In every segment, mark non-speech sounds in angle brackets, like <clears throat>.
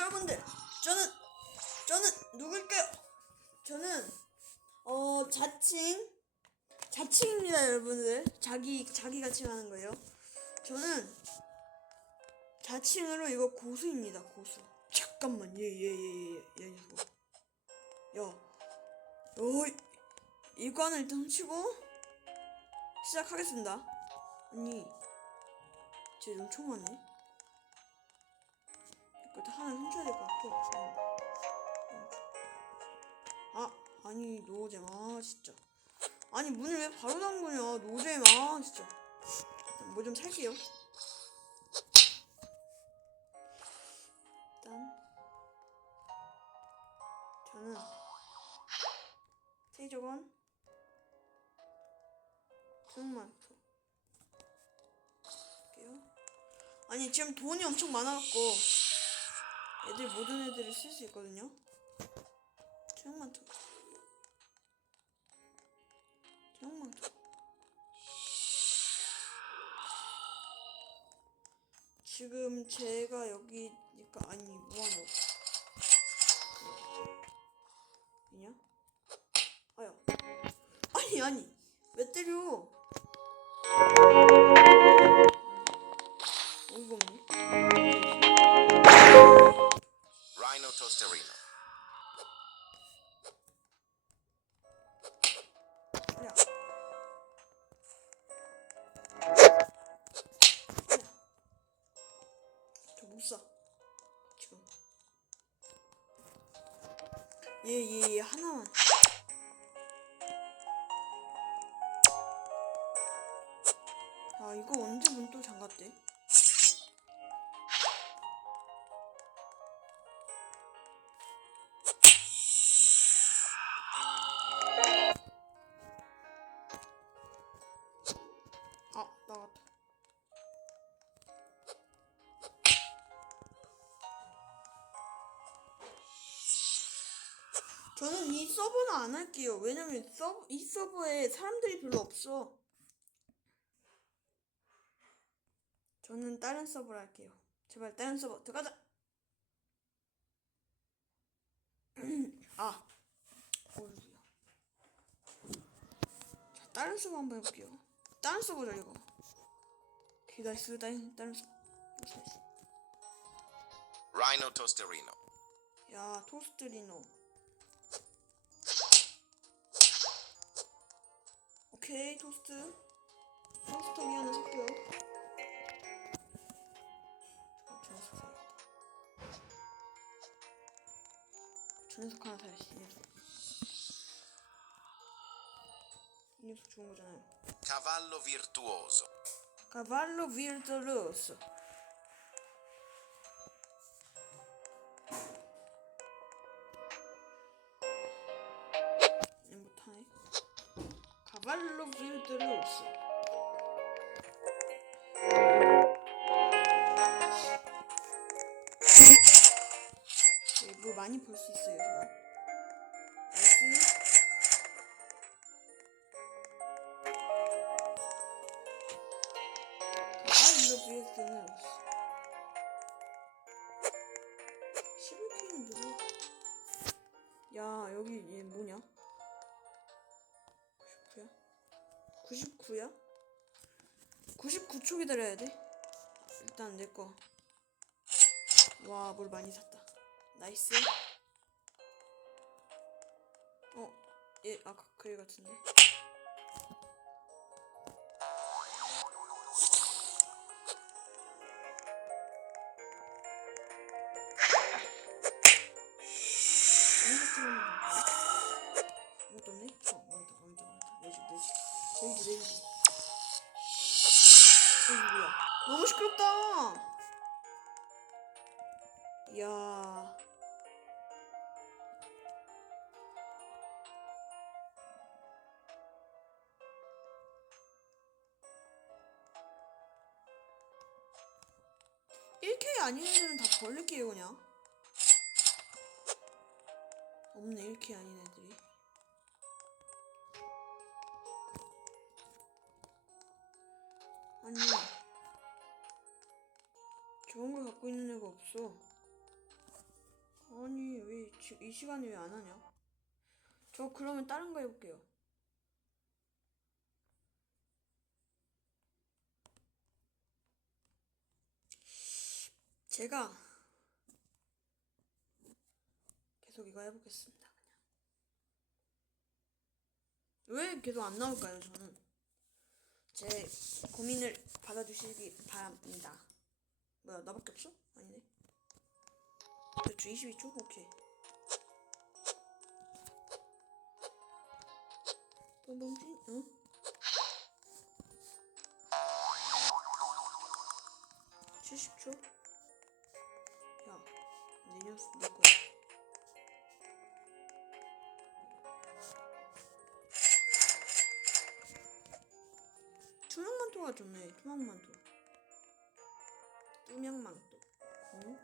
여러분들 저는 저는 누굴까요? 저는 어 자칭 자칭입니다 여러분들 자기 자기 같이 하는 거예요. 저는 자칭으로 이거 고수입니다 고수. 잠깐만 예예 예 예예 예, 이거 야, 어 이관을 일단 훔치고 시작하겠습니다. 아니 쟤 엄청 많네. 그때 하나 훔쳐야 될 것 같아. 아, 아니 노잼 아 진짜. 아니 문을 왜 바로 잠그냐 노잼 아 진짜. 뭐 좀 살게요. 일단 저는 세조건 할게요. 아니 지금 돈이 엄청 많아갖고 애들 모든 애들을 쓸 수 있거든요. 체육만투. 체육만투. 지금 제가 여기니까 아니 뭐하노? 이냐? 아야. 아니 아니 왜 때려? 어이가 없네. Rhino Tosterino. 아야. 저못 사. 지금. 예, 예, 예, 하나만. 아, 이거 언제 문 또 잠갔대? 서버는 안 할게요. 왜냐면 서버, 이 서버에 사람들이 별로 없어. 저는 다른 서버를 할게요. 제발 다른 서버 들어가자. <clears throat> 아, 어이구야. 자, 다른 서버 한번 해볼게요. 다른 서버죠 이거. 나이스 다른 다른 서버. Rhino Tosterino. 야 토스트리노. 토스트. 녀석. 이 녀석 좋은 거잖아요. Cavallo virtuoso. Cavallo virtuoso. 얘 네, 뭐 많이 볼 수 있어요. 나이스. Virtuoso. 11K는 누구? 야, 여기 얘 뭐냐? 99야? 99야? 99초 기다려야 돼? 일단 내 거. 와, 뭘 많이 샀다. 나이스. 어, 얘 아까 그애 같은데. 건가? 아무것도 없네? 어, 망했다, 망했다, 망했다. 내집, 내집. 내집, 내집. 여기 뭐야? 너무 시끄럽다! 아닌 애들은 다 벌릴게요, 그냥. 없네, 1K 아닌 애들이. 아니, 좋은 걸 갖고 있는 애가 없어. 아니 왜 이 시간에 왜 안 하냐? 저 그러면 다른 거 해볼게요. 제가 계속 이거 해보겠습니다. 그냥 왜 계속 안 나올까요? 저는 제 고민을 받아주시기 바랍니다. 뭐야 나밖에 없어? 아니네. 대충 22초? 오케이. 뽕뽕ting? 응? 칠십 초 야, 내 녀석 내 거야. 토가 좋네. 투명만토. 투명만토. 응?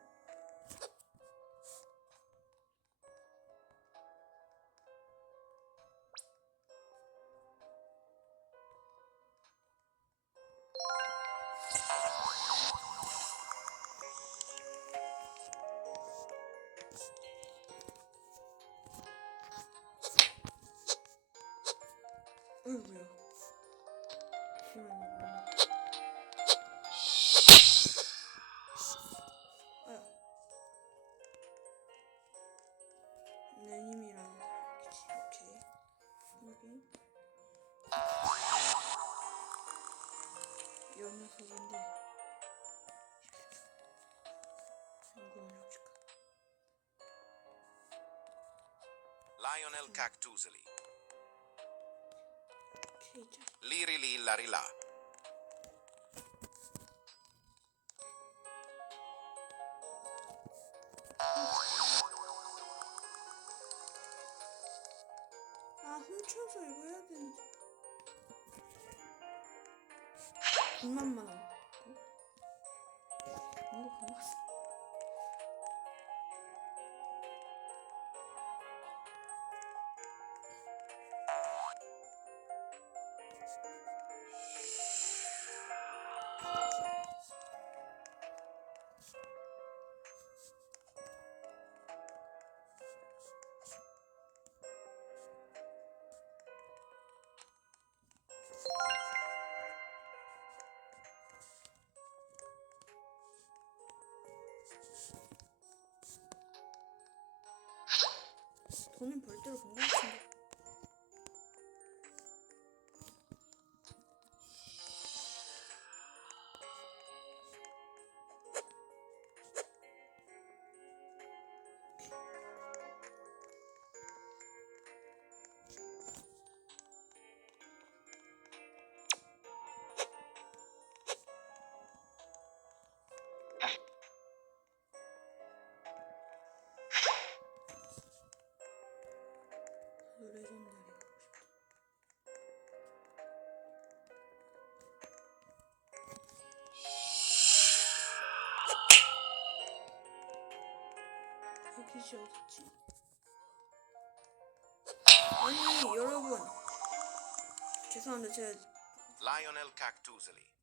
어이구야. 잠시만요. 내 힘이랑 다르겠지. 오케이. 여기. 이 녀석인데. 이거 해줄까? Lionel Cactuseli. 오케이, 자. Liri li lari 아, 훔쳐서 이거 해야 되는데. 100만만 원. 이거 고맙어. 돈은 벌대로 번것 같은데. 여기지 어딨지? 아니 여러분 죄송한데 제가 Lionel Cactuseli.